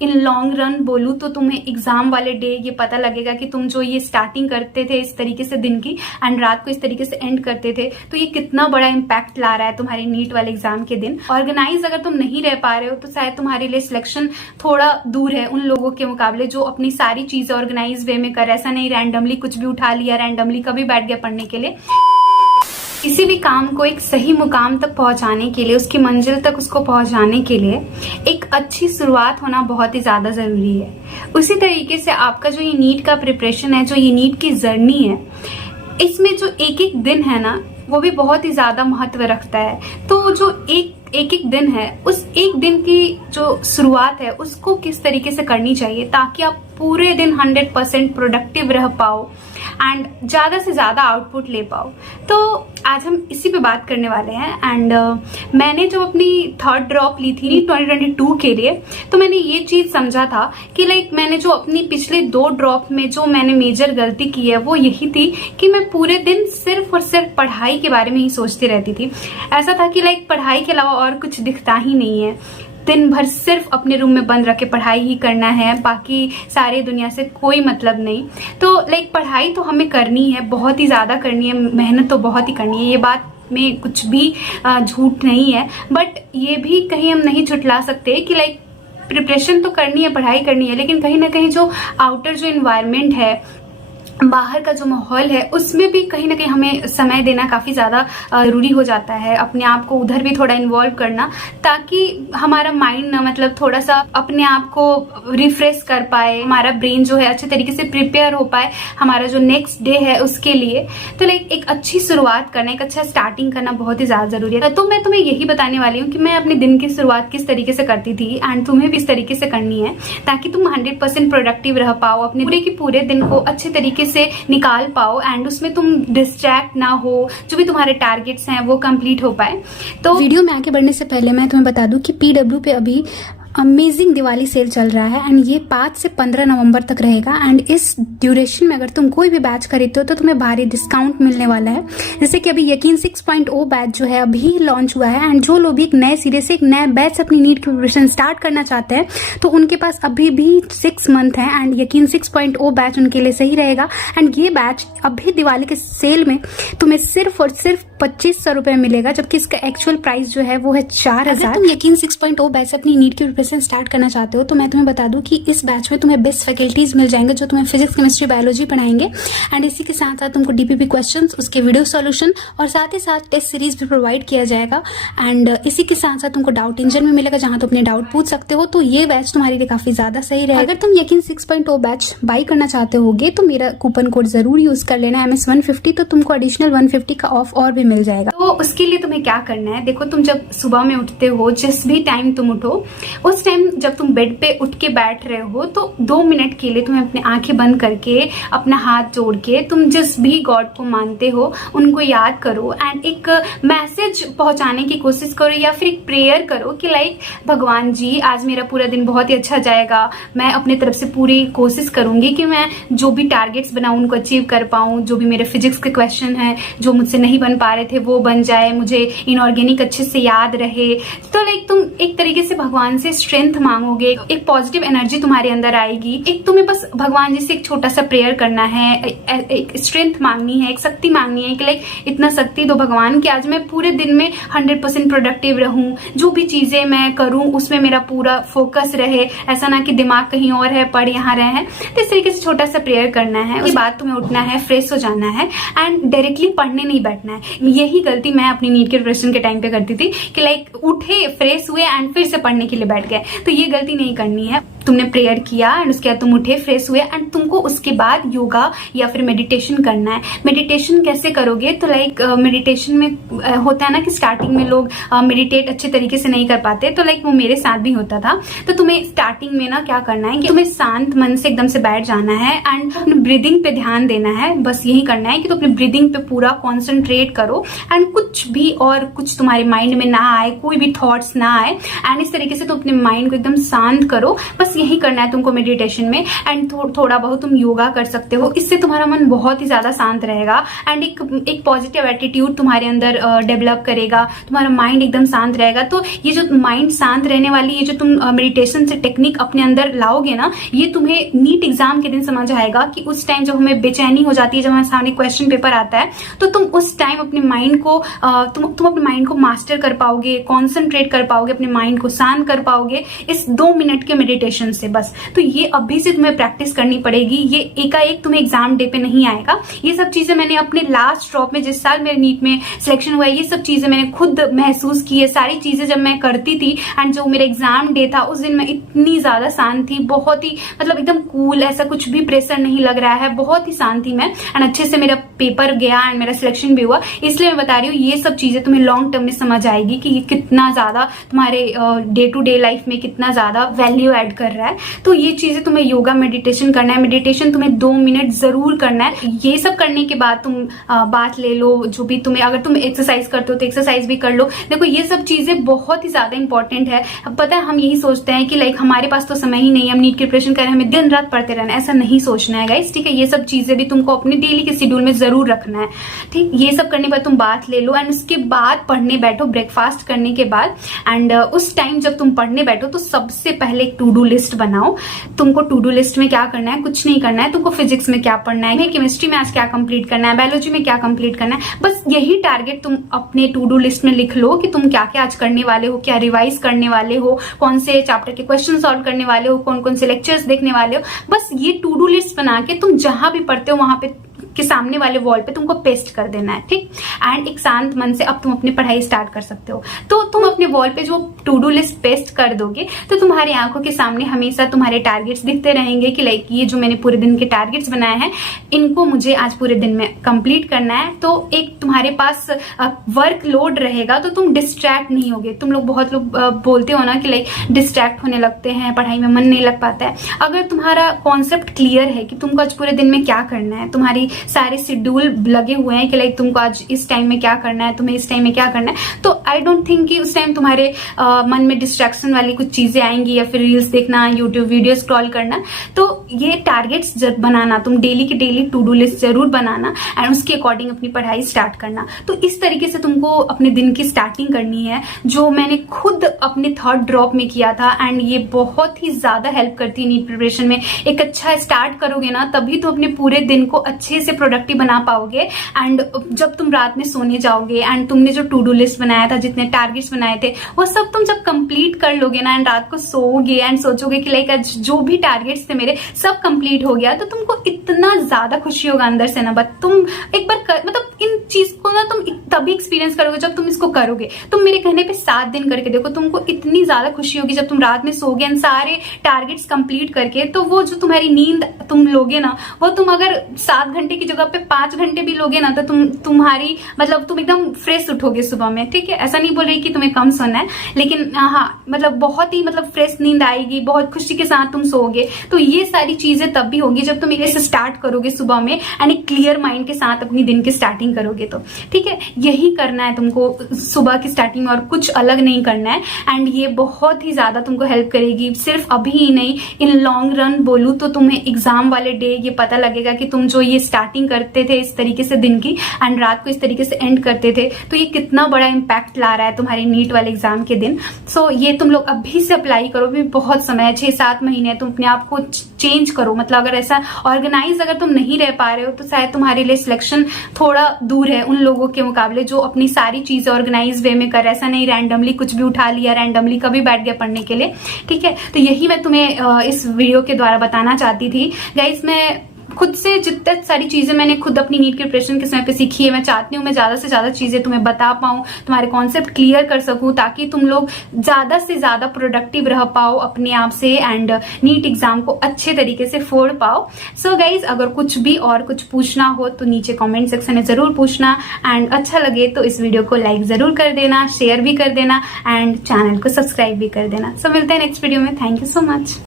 In long run बोलूँ तो तुम्हें एग्जाम वाले डे ये पता लगेगा कि तुम जो ये स्टार्टिंग करते थे इस तरीके से दिन की एंड रात को इस तरीके से एंड करते थे, तो ये कितना बड़ा इम्पैक्ट ला रहा है तुम्हारे नीट वाले एग्जाम के दिन। ऑर्गेनाइज अगर तुम नहीं रह पा रहे हो तो शायद तुम्हारे लिए सिलेक्शन थोड़ा दूर है उन लोगों के मुकाबले जो अपनी सारी चीजें ऑर्गेनाइज वे में कर, ऐसा नहीं रैंडमली कुछ भी उठा लिया, रैंडमली कभी बैठ गया पढ़ने के लिए। किसी भी काम को एक सही मुकाम तक पहुंचाने के लिए, उसकी मंजिल तक उसको पहुंचाने के लिए एक अच्छी शुरुआत होना बहुत ही ज्यादा जरूरी है। उसी तरीके से आपका जो ये नीट का प्रिपरेशन है, जो ये नीट की जर्नी है, इसमें जो एक एक दिन है ना वो भी बहुत ही ज्यादा महत्व रखता है। तो जो एक दिन है, उस एक दिन की जो शुरुआत है उसको किस तरीके से करनी चाहिए ताकि आप पूरे दिन 100% प्रोडक्टिव रह पाओ एंड ज्यादा से ज्यादा आउटपुट ले पाओ। तो आज हम इसी पे बात करने वाले हैं। एंड मैंने जो अपनी थर्ड ड्रॉप ली थी 2022 के लिए, तो मैंने ये चीज समझा था कि मैंने जो अपनी पिछले 2 ड्रॉप में जो मैंने मेजर गलती की है वो यही थी कि मैं पूरे दिन सिर्फ और सिर्फ पढ़ाई के बारे में ही सोचती रहती थी। ऐसा था कि पढ़ाई के अलावा और कुछ दिखता ही नहीं है। दिन भर सिर्फ अपने रूम में बंद रख के पढ़ाई ही करना है, बाकी सारे दुनिया से कोई मतलब नहीं। तो पढ़ाई तो हमें करनी है, बहुत ही ज्यादा करनी है, मेहनत तो बहुत ही करनी है, ये बात में कुछ भी झूठ नहीं है। बट ये भी कहीं हम नहीं झुठला सकते कि प्रिपरेशन तो करनी है, पढ़ाई करनी है, लेकिन कहीं ना कहीं जो आउटर जो इन्वायरमेंट है, बाहर का जो माहौल है, उसमें भी कहीं ना कहीं हमें समय देना काफी ज्यादा जरूरी हो जाता है। अपने आप को उधर भी थोड़ा इन्वॉल्व करना ताकि हमारा माइंड ना थोड़ा सा अपने आप को रिफ्रेश कर पाए, हमारा ब्रेन जो है अच्छे तरीके से प्रिपेयर हो पाए हमारा जो नेक्स्ट डे है उसके लिए। तो एक अच्छी शुरुआत करना, एक अच्छा स्टार्टिंग करना बहुत ही ज्यादा जरूरी है। तो मैं तुम्हें यही बताने वाली हूँ कि मैं अपने दिन की शुरुआत किस तरीके से करती थी एंड तुम्हें भी इस तरीके से करनी है ताकि तुम 100% प्रोडक्टिव रह पाओ, अपने पूरे के पूरे दिन को अच्छे तरीके से निकाल पाओ एंड उसमें तुम डिस्ट्रैक्ट ना हो, जो भी तुम्हारे टारगेट्स हैं वो कंप्लीट हो पाए। तो वीडियो में आगे बढ़ने से पहले मैं तुम्हें बता दूं कि PW पे अभी अमेजिंग दिवाली सेल चल रहा है एंड ये 5 से 15 नवंबर तक रहेगा। एंड इस ड्यूरेशन में अगर तुम कोई भी बैच खरीदते हो तो तुम्हें भारी डिस्काउंट मिलने वाला है। जैसे कि अभी यकीन 6.0 बैच जो है अभी लॉन्च हुआ है एंड जो लोग भी एक नए सिरे से एक नया बैच अपनी नीट की प्रिपरेशन स्टार्ट करना चाहते हैं तो उनके पास अभी भी 6 मंथ है एंड यकीन 6.0 बैच उनके लिए सही रहेगा। एंड ये बैच अभी दिवाली के सेल में तुम्हें सिर्फ और सिर्फ 2500 रुपए मिलेगा, जबकि इसका एक्चुअल प्राइस जो है वो है 4000। तुम यकीन 6.0 बैच अपनी नीट की प्रिपरेशन स्टार्ट करना चाहते हो तो मैं तुम्हें बता दूं कि इस बैच में तुम्हें बेस्ट फैकल्टीज मिल जाएंगे जो तुम्हें फिजिक्स, केमिस्ट्री, बायोलॉजी पढ़ाएंगे एंड इसी के साथ साथ तुमको DPP क्वेश्चंस, उसके वीडियो सॉल्यूशन और साथ ही साथ टेस्ट सीरीज भी प्रोवाइड किया जाएगा। एंड इसी के साथ साथ तुमको डाउट इंजन में मिलेगा जहां तुम अपने डाउट पूछ सकते हो। तो ये बैच तुम्हारे लिए काफी ज्यादा सही रहेगा। अगर तुम यकीन 6.0 बैच बाई करना चाहते होगे तो मेरा कूपन कोड जरूर यूज कर लेना MS150, तो तुमको एडिशनल 150 का ऑफ और भी मिल जाएगा। तो उसके लिए तुम्हें क्या करना है, देखो तुम जब सुबह में उठते हो, जिस भी टाइम तुम उठो, उस टाइम जब तुम बेड पे उठ के बैठ रहे हो तो 2 मिनट के लिए तुम्हें अपनी आंखें बंद करके अपना हाथ जोड़ के तुम जिस भी गॉड को मानते हो उनको याद करो एंड एक मैसेज पहुंचाने की कोशिश करो या फिर एक प्रेयर करो कि भगवान जी आज मेरा पूरा दिन बहुत ही अच्छा जाएगा, मैं अपने तरफ से पूरी कोशिश करूंगी कि मैं जो भी टारगेट्स बनाऊं उनको अचीव कर पाऊं, जो भी मेरे फिजिक्स के क्वेश्चन है जो मुझसे नहीं बन पा रहे थे वो बन जाए, मुझे इनऑर्गेनिक अच्छे से याद रहे। तो तुम एक तरीके से भगवान से स्ट्रेंथ मांगोगे, एक पॉजिटिव एनर्जी तुम्हारे अंदर आएगी। एक तुम्हें बस भगवान जी से एक छोटा सा प्रेयर करना है, एक स्ट्रेंथ मांगनी है, एक शक्ति मांगनी है कि इतना शक्ति दो भगवान कि आज मैं पूरे दिन में 100% प्रोडक्टिव रहूं, जो भी चीजें मैं करूं उसमें मेरा पूरा फोकस रहे, ऐसा ना कि दिमाग कहीं और है, पढ़ यहाँ रहे हैं। तो इस तरीके से छोटा सा प्रेयर करना है। उसके बाद तुम्हें उठना है, फ्रेश हो जाना है एंड डायरेक्टली पढ़ने नहीं बैठना है। यही गलती मैं अपनी नीट के प्रिपरेशन के टाइम पे करती थी कि उठे, फ्रेश हुए एंड फिर से पढ़ने के लिए बैठ गए। तो ये गलती नहीं करनी है। तुमने प्रेयर किया एंड उसके बाद तुम उठे, फ्रेश हुए एंड तुमको उसके बाद योगा या फिर मेडिटेशन करना है। मेडिटेशन कैसे करोगे, तो मेडिटेशन में होता है ना कि स्टार्टिंग में लोग मेडिटेट अच्छे तरीके से नहीं कर पाते, तो वो मेरे साथ भी होता था। तो तुम्हें स्टार्टिंग में ना क्या करना है कि तुम्हें शांत मन से एकदम से बैठ जाना है एंड अपने ब्रीदिंग पे ध्यान देना है। बस यही करना है कि तुम अपने ब्रीदिंग पे पूरा कॉन्सेंट्रेट करो एंड कुछ भी और कुछ तुम्हारे माइंड में ना आए, कोई भी थॉट्स ना आए एंड इस तरीके से तुम अपने माइंड को एकदम शांत करो। बस बस यही करना है तुमको मेडिटेशन में। एंड थोड़ा बहुत तुम योगा कर सकते हो, इससे तुम्हारा मन बहुत ही ज्यादा शांत रहेगा एंड एक पॉजिटिव एटीट्यूड तुम्हारे अंदर डेवलप करेगा, तुम्हारा माइंड एकदम शांत रहेगा। तो ये जो माइंड शांत रहने वाली ये जो तुम मेडिटेशन से टेक्निक अपने अंदर लाओगे ना, ये तुम्हें नीट एग्जाम के दिन समझ आएगा कि उस टाइम जब हमें बेचैनी हो जाती है, जब हमारे सामने क्वेश्चन पेपर आता है, तो तुम उस टाइम अपने माइंड को तुम अपने माइंड को मास्टर कर पाओगे, कॉन्सेंट्रेट कर पाओगे, अपने माइंड को शांत कर पाओगे इस 2 मिनट के मेडिटेशन से बस। तो ये अभी से तुम्हें प्रैक्टिस करनी पड़ेगी, ये एकाएक तुम्हें एग्जाम डे पे नहीं आएगा। ये सब चीजें मैंने अपने लास्ट ड्रॉप में, जिस साल मेरे नीट में सिलेक्शन हुआ है, ये सब चीजें मैंने खुद महसूस की है। सारी चीजें जब मैं करती थी एंड जो मेरा एग्जाम डे था उस दिन मैं इतनी ज्यादा शांत थी, बहुत ही मतलब एकदम कूल, ऐसा कुछ भी प्रेशर नहीं लग रहा है, बहुत ही शांत थी मैं एंड अच्छे से मेरा पेपर गया एंड मेरा सिलेक्शन भी हुआ। इसलिए मैं बता रही हूँ ये सब चीजें तुम्हें लॉन्ग टर्म में समझ आएगी कि ये कितना ज्यादा तुम्हारे डे टू डे लाइफ में कितना ज्यादा वैल्यू ऐड कर रहा है। तो ये चीजें तुम्हें योगा मेडिटेशन करना है, मेडिटेशन तुम्हें 2 मिनट जरूर करना है। ये सब करने के बाद तुम बात ले लो, जो भी तुम्हें, अगर तुम एक्सरसाइज करते हो तो एक्सरसाइज भी कर लो। देखो ये सब चीजें बहुत ही ज्यादा इंपॉर्टेंट है। अब पता है हम यही सोचते हैं कि लाइक हमारे पास तो समय ही नहीं है, हम नीट की प्रिपरेशन कर रहे हैं, हमें दिन रात पढ़ते रहना है, ऐसा नहीं सोचना है गाइस, ठीक है। ये सब चीजें भी तुमको अपने डेली के शेड्यूल में जरूर रखना है, ठीक। ये सब करने के बाद तुम बात ले लो एंड उसके बाद पढ़ने बैठो, ब्रेकफास्ट करने के बाद। एंड उस टाइम जब तुम पढ़ने बैठो तो सबसे पहले एक टू डू लिस्ट बनाओ। तुमको टू डू लिस्ट में क्या करना है, कुछ नहीं करना है। तुमको फिजिक्स में क्या पढ़ना है, केमिस्ट्री में आज क्या कंप्लीट करना है, बायोलॉजी में क्या कंप्लीट करना है, बस यही टारगेट तुम अपने टू डू लिस्ट में लिख लो कि तुम क्या क्या आज करने वाले हो, क्या रिवाइज करने वाले हो, कौन से चैप्टर के क्वेश्चन सॉल्व करने वाले हो, कौन कौन से लेक्चर्स देखने वाले हो। बस ये टू डू लिस्ट बना के तुम जहां भी पढ़ते हो वहां पे के सामने वाले वॉल पे तुमको पेस्ट कर देना है, ठीक। एंड एक शांत मन से अब तुम अपनी पढ़ाई स्टार्ट कर सकते हो। तो तुम अपने वॉल पे जो टू डू लिस्ट पेस्ट कर दोगे तो तुम्हारी आंखों के सामने हमेशा तुम्हारे टारगेट्स दिखते रहेंगे कि लाइक ये जो मैंने पूरे दिन के टारगेट्स बनाए हैं इनको मुझे आज पूरे दिन में कंप्लीट करना है। तो एक तुम्हारे पास वर्क लोड रहेगा तो तुम डिस्ट्रैक्ट नहीं होगे। तुम लोग बहुत लोग बोलते हो ना कि लाइक डिस्ट्रैक्ट होने लगते हैं, पढ़ाई में मन नहीं लग पाता है। अगर तुम्हारा कॉन्सेप्ट क्लियर है कि तुमको आज पूरे दिन में क्या करना है, तुम्हारी सारे शेड्यूल लगे हुए हैं कि लाइक तुमको आज इस टाइम में क्या करना है, तुम्हें इस टाइम में क्या करना है, तो आई डोंट थिंक कि उस टाइम तुम्हारे मन में डिस्ट्रैक्शन वाली कुछ चीजें आएंगी या फिर रील्स देखना, यूट्यूब वीडियो स्क्रॉल करना। तो ये टारगेट्स बनाना, तुम डेली की डेली टू डू लिस्ट जरूर बनाना एंड उसके अकॉर्डिंग अपनी पढ़ाई स्टार्ट करना। तो इस तरीके से तुमको अपने दिन की स्टार्टिंग करनी है, जो मैंने खुद अपने 3rd ड्रॉप में किया था एंड ये बहुत ही ज्यादा हेल्प करती है नीट प्रिपरेशन में। एक अच्छा स्टार्ट करोगे ना तभी तो अपने पूरे दिन को अच्छे से प्रोडक्टिव बना पाओगे। एंड जब तुम रात में सोने जाओगे एंड तुमने जो टू डू लिस्ट बनाया था, जितने टारगेट्स बनाए थे, वो सब तुम जब कंप्लीट कर लोगे ना एंड रात को सोओगे एंड सोचोगे कि लाइक आज जो भी टारगेट्स थे मेरे सब कंप्लीट हो गया, तो तुमको इतना ज्यादा खुशी होगा अंदर से ना। बट तुम एक बार मतलब इन चीज को ना तुम तभी एक्सपीरियंस करोगे जब तुम इसको करोगे। तुम मेरे कहने पे 7 दिन करके देखो, तुमको इतनी ज्यादा खुशी होगी जब तुम रात में सोओगे एंड सारे टारगेट्स कंप्लीट करके। तो वो जो तुम्हारी नींद तुम लोगे ना, वो तुम अगर 7 घंटे की जगह पे 5 घंटे भी लोगे ना तो तुम्हारी मतलब तुम एकदम फ्रेश उठोगे सुबह में, ठीक है। ऐसा नहीं बोल रही कि तुम्हें कम सोना है, लेकिन हाँ मतलब बहुत ही मतलब फ्रेश नींद आएगी, बहुत खुशी के साथ तुम सोओगे। तो ये सारी चीजें तब भी होगी जब तुम इसे स्टार्ट करोगे सुबह में एंड एक क्लियर माइंड के साथ अपनी दिन की स्टार्टिंग करोगे। तो ठीक है, यही करना है तुमको सुबह की स्टार्टिंग में और कुछ अलग नहीं करना है। एंड ये बहुत ही ज्यादा तुमको हेल्प करेगी, सिर्फ अभी ही नहीं, इन लॉन्ग रन बोलूं तो तुम्हें एग्जाम वाले डे ये पता लगेगा कि तुम जो ये स्टार्टिंग करते थे इस तरीके से दिन की एंड रात को इस तरीके से एंड करते थे, तो ये कितना बड़ा इम्पैक्ट ला रहा है तुम्हारे नीट वाले एग्जाम के दिन। सो ये तुम लोग अभी से अप्लाई करो, भी बहुत समय है, 6-7 महीने, तुम अपने आप को चेंज करो। मतलब अगर ऐसा ऑर्गेनाइज अगर तुम नहीं रह पा रहे हो तो शायद तुम्हारे लिए सिलेक्शन थोड़ा दूर है उन लोगों के मुकाबले जो अपनी सारी चीजें ऑर्गेनाइज वे में कर, ऐसा नहीं रैंडमली कुछ भी उठा लिया, रैंडमली कभी बैठ गया पढ़ने के लिए, ठीक है। तो यही मैं तुम्हें इस वीडियो के द्वारा बताना चाहती थी गाइस। मैं खुद से जितनी सारी चीजें मैंने खुद अपनी नीट की प्रिपरेशन के समय पे सीखी है, मैं चाहती हूँ मैं ज्यादा से ज्यादा चीजें तुम्हें बता पाऊँ, तुम्हारे कॉन्सेप्ट क्लियर कर सकूं, ताकि तुम लोग ज्यादा से ज्यादा प्रोडक्टिव रह पाओ अपने आप से एंड नीट एग्जाम को अच्छे तरीके से फोड़ पाओ। सो गाइज, अगर कुछ भी और कुछ पूछना हो तो नीचे कॉमेंट सेक्शन में जरूर पूछना एंड अच्छा लगे तो इस वीडियो को लाइक जरूर कर देना, शेयर भी कर देना एंड चैनल को सब्सक्राइब भी कर देना। सो मिलते हैं नेक्स्ट वीडियो में। Thank you so much.